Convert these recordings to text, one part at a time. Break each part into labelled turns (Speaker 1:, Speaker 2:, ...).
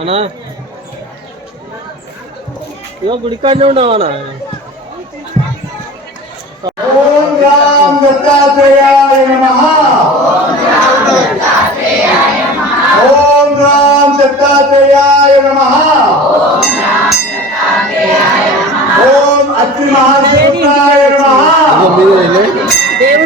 Speaker 1: ಅಣ್ಣ. ಇವಾಗ ಹುಡುಕಾಡಿ ನೋಡ ಅಣ್ಣ
Speaker 2: ಓಂ ನಮಃ.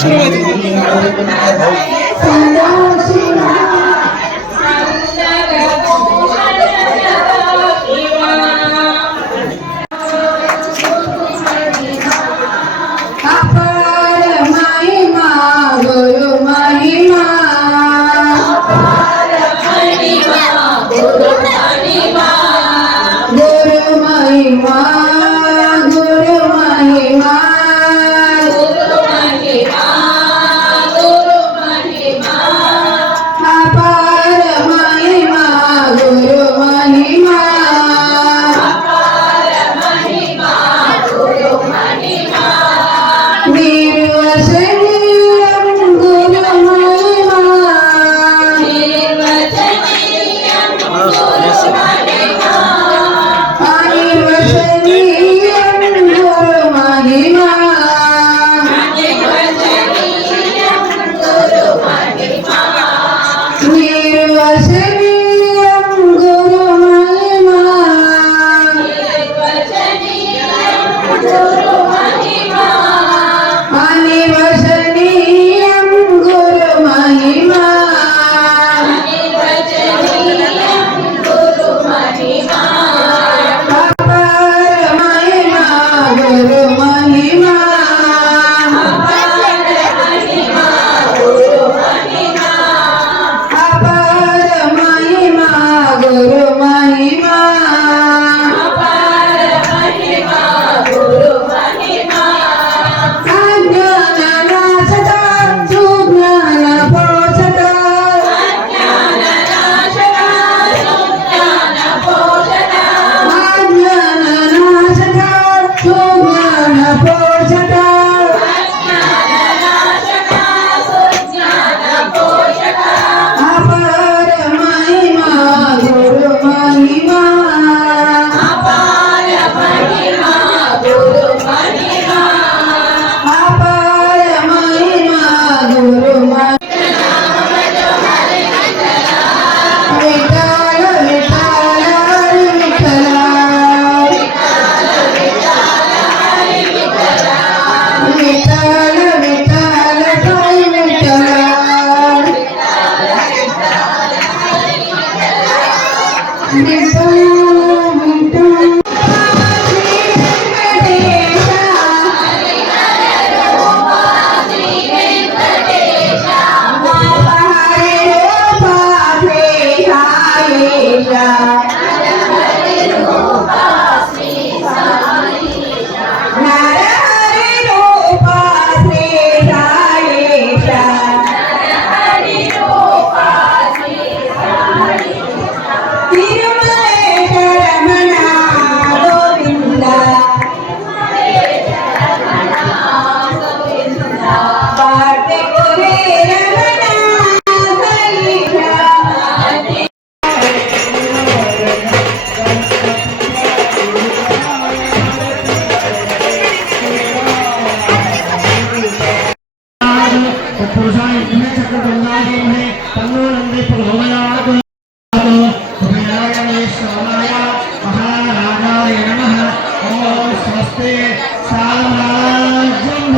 Speaker 2: Krishna.
Speaker 3: వెంకటేశ్వరాయ మహారాజాయ నమ. ఓం స్వస్తి సామ్రాజ్యం